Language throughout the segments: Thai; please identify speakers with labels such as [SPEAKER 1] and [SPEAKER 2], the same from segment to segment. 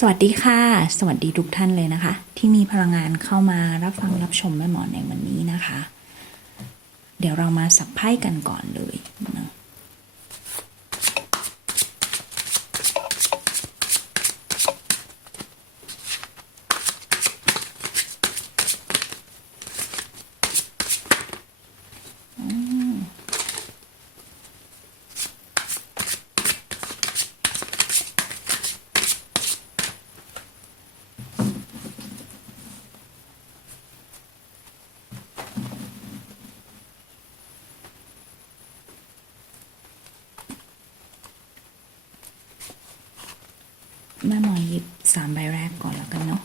[SPEAKER 1] สวัสดีค่ะ สวัสดีทุกท่านเลยนะคะ ที่มีพลังงานเข้ามารับฟังรับชมแม่หมอในวันนี้นะคะ เดี๋ยวเรามาสับไพ่กันก่อนเลยนะ แม่หมอหยิบสามใบแรกก่อนแล้วกันเนาะ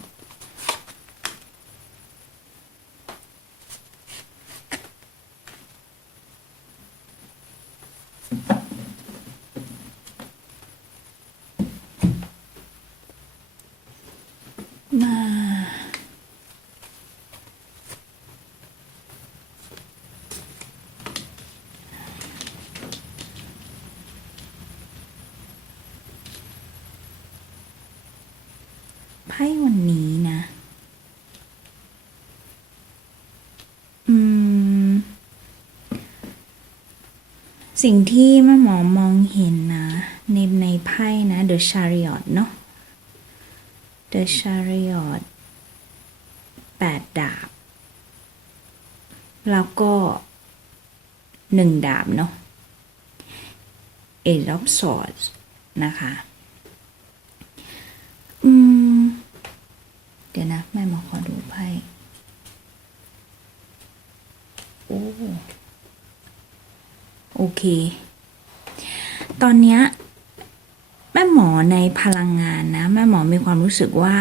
[SPEAKER 1] พ่วันนี้นะ อืม สิ่งที่แม่หมอมองเห็นนะ ในในไพ่นะ The Chariot เนาะ The Chariot แปดดาบ แล้วก็หนึ่งดาบเนาะ Eight of Swords นะคะ อืม เดี๋ยวนะ แม่หมอขอดูไพ่โอ้โอเค ตอนเนี้ยแม่หมอในพลังงานนะ แม่หมอมีความรู้สึกว่า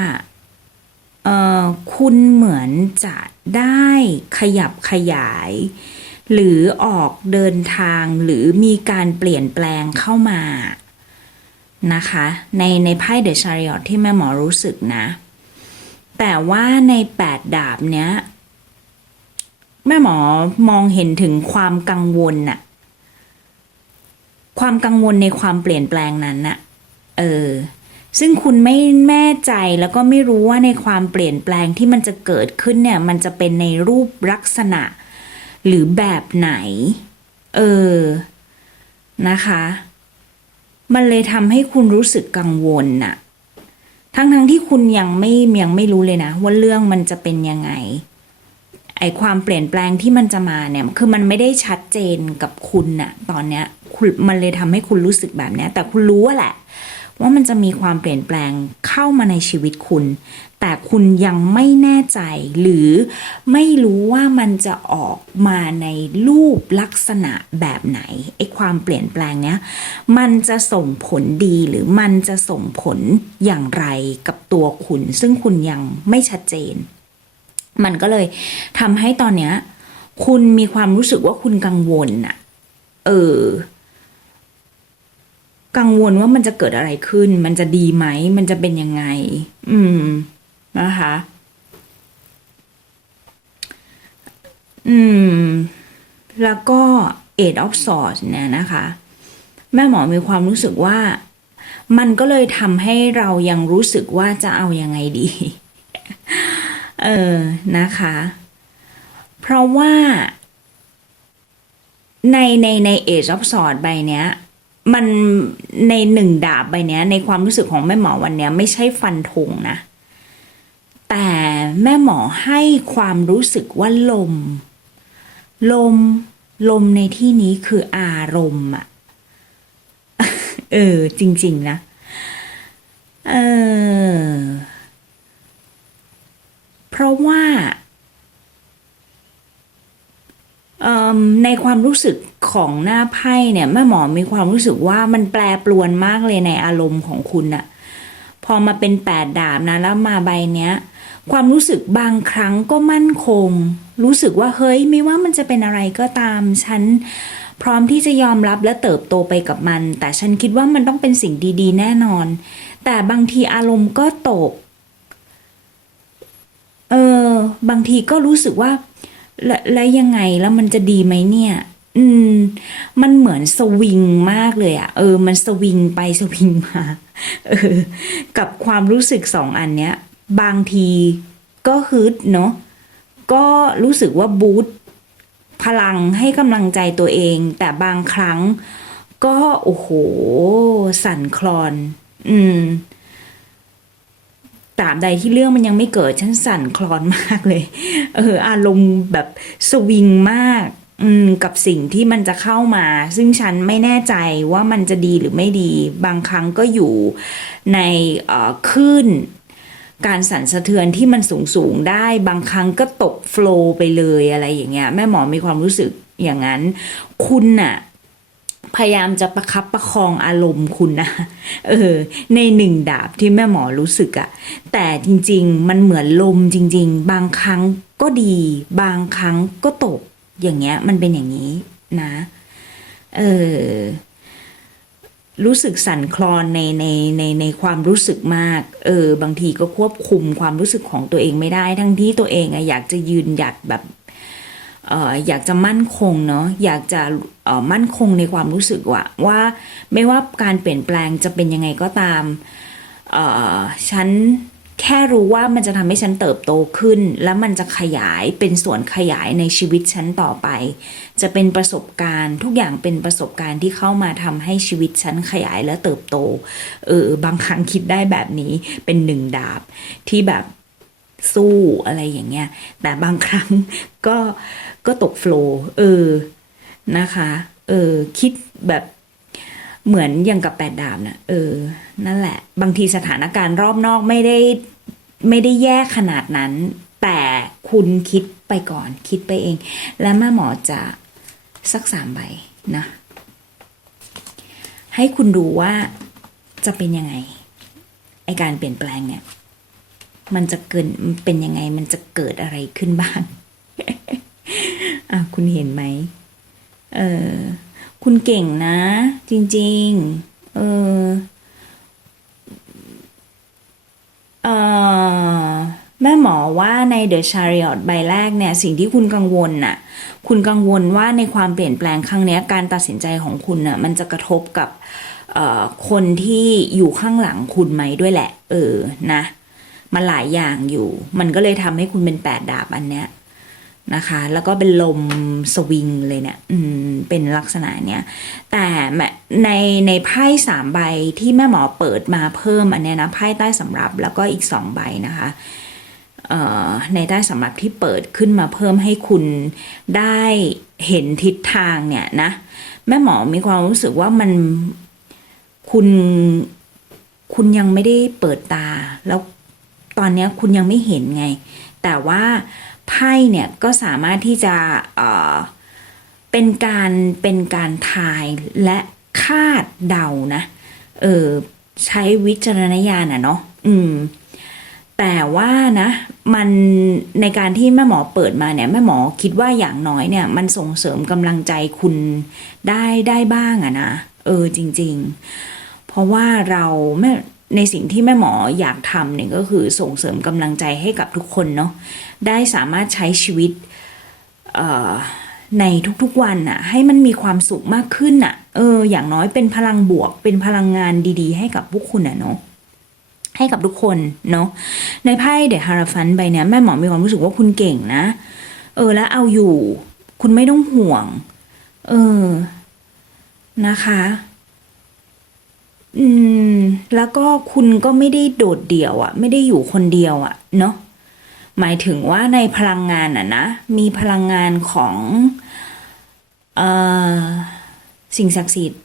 [SPEAKER 1] เออคุณเหมือนจะได้ขยับขยาย หรือออกเดินทางหรือมีการเปลี่ยนแปลงเข้ามานะคะ ในในไพ่เดอะชาริอตที่แม่หมอรู้สึกนะ แต่ว่าในแปดดาบเนี้ย แม่หมอมองเห็นถึงความกังวลน่ะ ความกังวลในความเปลี่ยนแปลงนั้นน่ะ เออ ซึ่งคุณไม่แน่ใจแล้วก็ไม่รู้ว่าในความเปลี่ยนแปลงที่มันจะเกิดขึ้นเนี่ย มันจะเป็นในรูปลักษณะ หรือแบบไหน เออ นะคะ มันเลยทำให้คุณรู้สึกกังวลน่ะ ทั้งๆทที่คุณยังไม่ยังไม่รู้เลยนะ ว่าเรื่องมันจะเป็นยังไง ไอความเปลี่ยนแปลงที่มันจะมาเนี่ย คือมันไม่ได้ชัดเจนกับคุณนะตอนเนี้ยมันเลยทำให้คุณรู้สึกแบบเนี้ย แต่คุณรู้ว่าแหละ ว่ามันจะมีความเปลี่ยนแปลงเข้ามาในชีวิตคุณ แต่คุณยังไม่แน่ใจหรือไม่รู้ว่ามันจะออกมาในรูปลักษณะแบบไหนไอ้ความเปลี่ยนแปลงเนี้ยมันจะส่งผลดีหรือมันจะส่งผลอย่างไรกับตัวคุณ ซึ่งคุณยังไม่ชัดเจน มันก็เลยทำให้ตอนเนี้ยคุณมีความรู้สึกว่าคุณกังวลอะเออ กังวลว่ามันจะเกิดอะไรขึ้น มันจะดีไหม มันจะเป็นยังไง อืม นะคะ อืม แล้วก็ Eight of Swords เนี่ยนะคะ แม่หมอมีความรู้สึกว่า มันก็เลยทำให้เรายังรู้สึกว่าจะเอายังไงดี เออ นะคะ เพราะว่าในในใน Age of Swords ใบเนี้ย มันในหนึ่งดาบใบเนี้ย ในความรู้สึกของแม่หมอวันเนี้ย ไม่ใช่ฟันธงนะ แต่แม่หมอให้ความรู้สึกว่าลม ลม ลมในที่นี้คืออารมณ์อะเออ จริง ๆ นะ เออ เพราะว่าเอิ่ม ในความรู้สึกของหน้าไพ่เนี่ยแม่หมอมีความรู้สึกว่ามันแปรปรวนมากเลยในอารมณ์ของคุณอะพอมาเป็นแปดดาบนะแล้วมาใบเนี้ย ความรู้สึกบางครั้งก็มั่นคง รู้สึกว่าเฮ้ยไม่ว่ามันจะเป็นอะไรก็ตาม ฉันพร้อมที่จะยอมรับและเติบโตไปกับมัน แต่ฉันคิดว่ามันต้องเป็นสิ่งดี ๆ แน่นอน แต่บางทีอารมณ์ก็ตก เออบางทีก็รู้สึกว่า และและยังไงแล้วมันจะดีไหมเนี่ย อืม มันเหมือนสวิงมากเลยอะเออ มันสวิงไปสวิงมาเออ กับความรู้สึกสองอันเนี้ย บางทีก็ฮึดเนาะก็รู้สึกว่าบูตพลังให้กำลังใจตัวเอง แต่บางครั้งก็ โอ้โห สั่นคลอน อืม ตราบใดที่เรื่องมันยังไม่เกิดฉันสั่นคลอนมากเลย เอออารมณ์แบบสวิงมากอืมกับสิ่งที่มันจะเข้ามา ซึ่งฉันไม่แน่ใจว่ามันจะดีหรือไม่ดี บางครั้งก็อยู่ในเอ่อคลื่นการสั่นสะเทือนที่มันสูงสูงได้ บางครั้งก็ตกโฟล์ไปเลยอะไรอย่างเงี้ยแม่หมอมีความรู้สึกอย่างนั้น คุณน่ะ พยายามจะประคับประคองอารมณ์คุณนะ เออ ในหนึ่งดาบที่แม่หมอรู้สึกอะแต่จริง ๆ มันเหมือนลมจริง ๆ บางครั้งก็ดี บางครั้งก็ตก อย่างเงี้ย มันเป็นอย่างนี้นะ เออ รู้สึกสั่นคลอนในในในในความรู้สึกมาก เออ บางทีก็ควบคุมความรู้สึกของตัวเองไม่ได้ ทั้งที่ตัวเองอะอยากจะยืนหยัดแบบ อยากจะมั่นคงเนาะอยากจะมั่นคงในความรู้สึกว่าว่าไม่ว่าการเปลี่ยนแปลงจะเป็นยังไงก็ตามฉันแค่รู้ว่ามันจะทำให้ฉันเติบโตขึ้น แล้วมันจะขยายเป็นส่วนขยายในชีวิตฉันต่อไป จะเป็นประสบการณ์ทุกอย่างเป็นประสบการณ์ที่เข้ามาทำให้ชีวิตฉันขยายและเติบโตเออบางครั้งคิดได้แบบนี้เป็นหนึ่งดาบที่แบบ สู้อะไรอย่างเงี้ย แต่บางครั้งก็ก็ตกโฟลว์เออนะคะ เออ คิดแบบเหมือนอย่างกับแปดดาบนะเออ นั่นแหละ บางทีสถานการณ์รอบนอกไม่ได้ไม่ได้แย่ขนาดนั้น แต่คุณคิดไปก่อน คิดไปเอง และแม่หมอจะสักสามใบนะ ให้คุณดูว่าจะเป็นยังไงไอการเปลี่ยนแปลงเนี่ย มันจะเกินเป็นยังไงมันจะเกิดอะไรขึ้นบ้างอะคุณเห็นไหมเออคุณเก่งนะ จริง ๆ เออเออแม่หมอว่าใน The Chariot ใบแรกเนี่ย สิ่งที่คุณกังวลน่ะ คุณกังวลว่าในความเปลี่ยนแปลงครั้งนี้การตัดสินใจของคุณน่ะ มันจะกระทบกับคนที่อยู่ข้างหลังคุณไหมด้วยแหละ เออ นะ มันหลายอย่างอยู่ มันก็เลยทำให้คุณเป็นแปดดาบอันเนี้ยนะคะ แล้วก็เป็นลมสวิงเลยเนี่ยอืมเป็นลักษณะเนี้ยแต่แมในในไพ่สามใบที่แม่หมอเปิดมาเพิ่มอันเนี้ยนะไพ่ใต้สำรับแล้วก็อีกสองใบนะคะเอ่อในใต้สำรับที่เปิดขึ้นมาเพิ่มให้คุณได้เห็นทิศทางเนี่ยนะแม่หมอมีความรู้สึกว่ามันคุณคุณยังไม่ได้เปิดตาแล้ว ตอนนี้คุณยังไม่เห็นไง แต่ว่าไพ่เนี่ยก็สามารถที่จะเออเป็นการเป็นการทายและคาดเดานะเออใช้วิจารณญาณอะเนาะอืม แต่ว่านะ มันในการที่แม่หมอเปิดมาเนี่ยแม่หมอคิดว่าอย่างน้อยเนี่ย มันส่งเสริมกำลังใจคุณได้ได้บ้างอะนะเออจริง ๆ เพราะว่าเราแม่ ในสิ่งที่แม่หมออยากทำเนี่ยก็คือส่งเสริมกำลังใจให้กับทุกคนเนาะได้สามารถใช้ชีวิตในทุกๆวันน่ะให้มันมีความสุขมากขึ้นน่ะเออ อย่างน้อยเป็นพลังบวก เป็นพลังงานดีๆ ให้กับพวกคุณน่ะเนาะให้กับทุกคนเนาะในไพ่เดอะฮาราฟันใบเนี้ยแม่หมอมีความรู้สึกว่าคุณเก่งนะ เออแล้วเอาอยู่ คุณไม่ต้องห่วง เออนะคะ อืม แล้วก็คุณก็ไม่ได้โดดเดี่ยวอะ่ะ ไม่ได้อยู่คนเดียวอะ่ะเนาะหมายถึงว่าในพลังงานอะนะ มีพลังงานของเออสิ่งศักดิ์สิทธิ์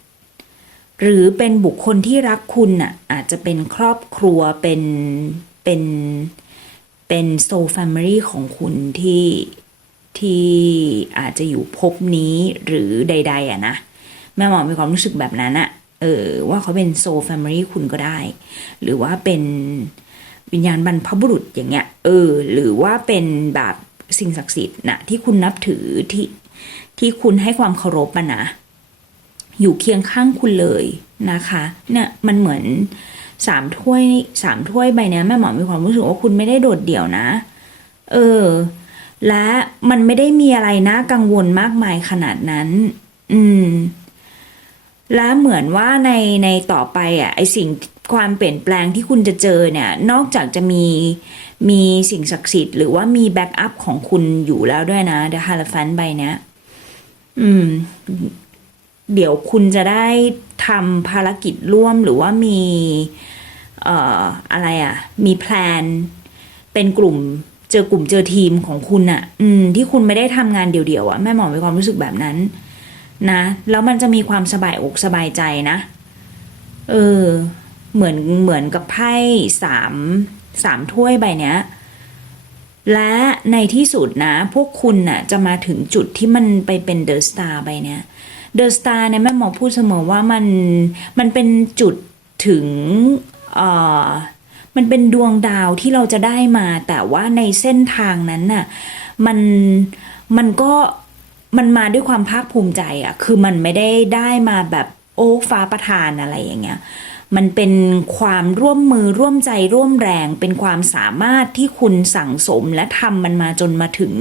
[SPEAKER 1] หรือเป็นบุคคลที่รักคุณอะอาจจะเป็นครอบครัวเป็นเป็นเป็นโซลแฟมิลี่ของคุณที่ที่อาจจะอยู่ภพนี้หรือใด ๆ อะนะ แม่หมอมีความรู้สึกแบบนั้นอะ ออว่าเขาเป็นโซแฟมิลี่คุณก็ได้ หรือว่าเป็นวิญญาณบรรพบุรุษอย่างเงี้ย เออ หรือว่าเป็นแบบสิ่งศักดิ์สิทธิ์นะที่คุณนับถือที่ที่คุณให้ความเคารพนะ อยู่เคียงข้างคุณเลยนะคะเนี่ยมันเหมือนสามถ้วยสามถ้วยใบเนี้ยแม่หมอมีความรู้สึกว่าคุณไม่ได้โดดเดี่ยวนะ เออ และมันไม่ได้มีอะไรน่ากังวลมากมายขนาดนั้น อืม และเหมือนว่าในในต่อไปอะไอสิ่งความเปลี่ยนแปลงที่คุณจะเจอเนี่ย นอกจากจะมีมีสิ่งศักดิ์สิทธิ์หรือว่ามีแบ็กอัพของคุณอยู่แล้วด้วยนะ The Hierophant ใบเนี้ยอืม เดี๋ยวคุณจะได้ทำภารกิจร่วมหรือว่ามี เอ่ออะไรอะ มีแพลน เป็นกลุ่มเจอกลุ่มเจอทีมของคุณอะ อืม ที่คุณไม่ได้ทำงานเดี่ยวๆอะแม่หมอมีความรู้สึกแบบนั้น นะแล้วมันจะมีความสบายอกสบายใจนะ เออ เหมือนเหมือนกับไพ่สามสามถ้วยใบเนี้ย และในที่สุดนะ พวกคุณน่ะจะมาถึงจุดที่มันไปเป็นเดอะสตาร์ใบเนี้ยเดอะสตาร์เนี่ยแม่หมอพูดเสมอว่ามันมันเป็นจุดถึงเอ่อมันเป็นดวงดาวที่เราจะได้มา แต่ว่าในเส้นทางนั้นน่ะมันมันก็ มันมาด้วยความภาคภูมิใจอะคือมันไม่ได้ได้มาแบบโอ้ฟ้าประทานอะไรอย่างเงี้ย มันเป็นความร่วมมือร่วมใจร่วมแรง เป็นความสามารถที่คุณสั่งสมและทำมันมาจนมาถึง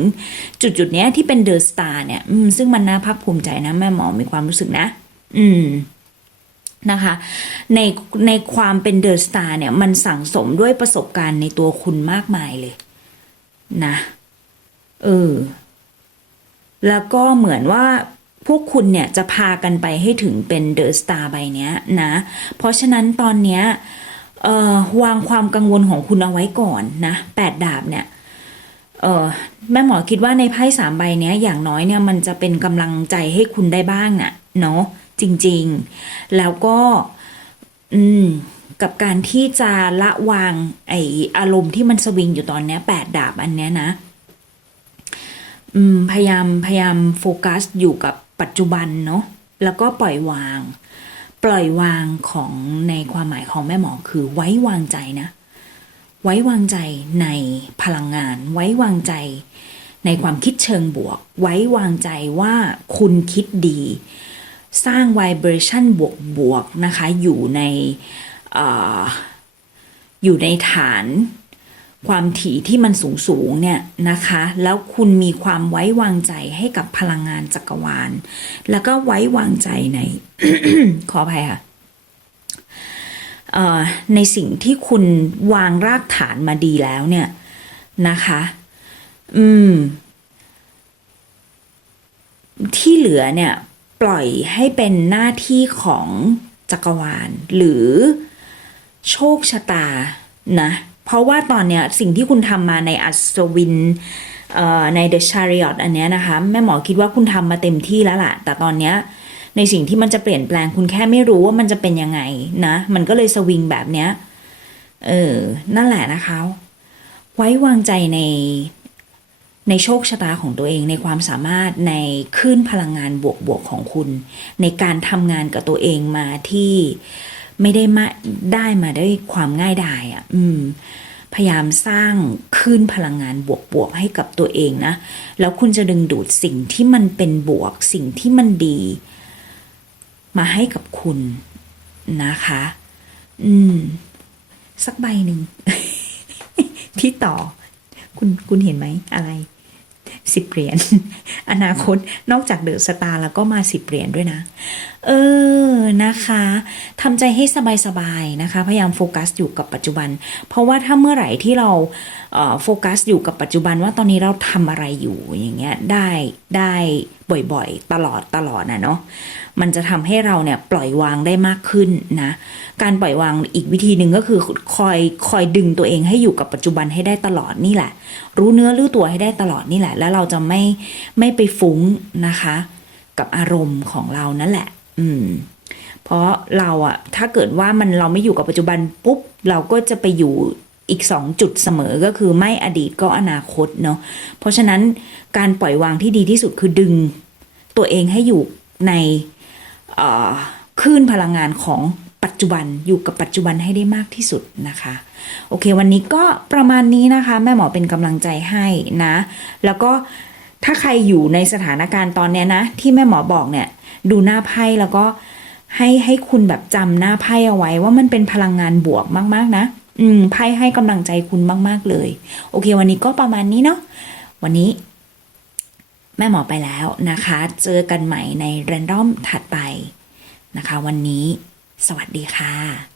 [SPEAKER 1] จุดจุดเนี้ยที่เป็นเดอะสตาร์เนี่ยอืมซึ่งมันน่าภาคภูมิใจนะ แม่หมอมีความรู้สึกนะ อืมนะคะในในความเป็นเดอะสตาร์เนี่ยมันสั่งสมด้วยประสบการณ์ในตัวคุณมากมายเลย นะ เออ แล้วก็เหมือนว่าพวกคุณเนี่ยจะพากันไปให้ถึงเป็นเดอะสตาร์ใบเนี้ยนะ เพราะฉะนั้นตอนเนี้ยวางความกังวลของคุณเอาไว้ก่อนนะแปดดาบเนี่ยแม่หมอคิดว่าในไพ่สามใบเนี้ยอย่างน้อยเนี่ยมันจะเป็นกำลังใจให้คุณได้บ้างน่ะเนาะจริงๆ แล้วก็อืมกับการที่จะละวางไออารมณ์ที่มันสวิงอยู่ตอนเนี้ยแปดดาบอันเนี้ยนะ พยายามพยายามโฟกัสอยู่กับปัจจุบันเนาะแล้วก็ปล่อยวาง ปล่อยวางของในความหมายของแม่หมอคือไว้วางใจนะ ไว้วางใจในพลังงาน ไว้วางใจในความคิดเชิงบวก ไว้วางใจว่าคุณคิดดี สร้าง vibration บวกบวกๆนะคะ อยู่ในออยู่ในฐาน ความถี่ที่มันสูงสูงเนี่ยนะคะ แล้วคุณมีความไว้วางใจให้กับพลังงานจักรวาล แล้วก็ไว้วางใจใน ขออภัยค่ะในสิ่งที่คุณวางรากฐานมาดีแล้วเนี่ยนะคะ อืม ที่เหลือเนี่ย ปล่อยให้เป็นหน้าที่ของจักรวาล หรือโชคชะตานะ เพราะว่าตอนเนี้ยสิ่งที่คุณทำมาในอัศวินใน The Chariot อันเนี้ยนะคะ แม่หมอคิดว่าคุณทำมาเต็มที่แล้วล่ะ แต่ตอนเนี้ยในสิ่งที่มันจะเปลี่ยนแปลงคุณแค่ไม่รู้ว่ามันจะเป็นยังไงนะ มันก็เลยสวิงแบบเนี้ยเออ นั่นแหละนะคะ ไว้วางใจในในโชคชะตาของตัวเองในความสามารถในคลื่นพลังงานบวกๆของคุณ ในการทำงานกับตัวเองมาที่ ไม่ได้มาได้มาด้วยความง่ายดายอะ่ะ อืม พยายามสร้างคลื่นพลังงานบวกๆให้กับตัวเองนะ แล้วคุณจะดึงดูดสิ่งที่มันเป็นบวก สิ่งที่มันดี มาให้กับคุณนะคะ อืม สักใบหนึ่ง ที่ต่อ คุณคุณเห็นไหมอะไรสิบเหรียญอนาคตนอกจากเดอะสตาร์แล้วก็มาสิบเหรียญด้วยนะ เออ นะคะทำใจให้สบายๆนะคะ พยายามโฟกัสอยู่กับปัจจุบัน เพราะว่าถ้าเมื่อไหร่ที่เราโฟกัสอยู่กับปัจจุบันว่าตอนนี้เราทำอะไรอยู่อย่างเงี้ยได้ได้บ่อยๆ ตลอดตลอดนะเนาะมันจะทำให้เราเนี่ยปล่อยวางได้มากขึ้นนะ การปล่อยวางอีกวิธีหนึ่งก็คือคอยคอยดึงตัวเองให้อยู่กับปัจจุบันให้ได้ตลอดนี่แหละ รู้เนื้อรู้ตัวให้ได้ตลอดนี่แหละ แล้วเราจะไม่ไม่ไปฟุ้งนะคะ กับอารมณ์ของเรานั่นแหละ อืม เพราะเราอะถ้าเกิดว่ามันเราไม่อยู่กับปัจจุบันปุ๊บ เราก็จะไปอยู่อีกสองจุดเสมอก็คือไม่อดีตก็อนาคตเนาะเพราะฉะนั้นการปล่อยวางที่ดีที่สุดคือดึงตัวเองให้อยู่ในคลื่นพลังงานของปัจจุบันอยู่กับปัจจุบันให้ได้มากที่สุดนะคะ โอเค วันนี้ก็ประมาณนี้นะคะ แม่หมอเป็นกำลังใจให้นะ แล้วก็ถ้าใครอยู่ในสถานการณ์ตอนนี้นะ ที่แม่หมอบอกเนี่ย ดูหน้าไพ่แล้วก็ ให้ให้คุณแบบจำหน้าไพ่เอาไว้ว่ามันเป็นพลังงานบวกมากๆนะ อืมไพ่ให้กำลังใจคุณมาก ๆเลย โอเค วันนี้ก็ประมาณนี้เนาะวันนี้ แม่หมอไปแล้วนะคะ เจอกันใหม่ในเรนดอมถัดไปนะคะ วันนี้ สวัสดีค่ะ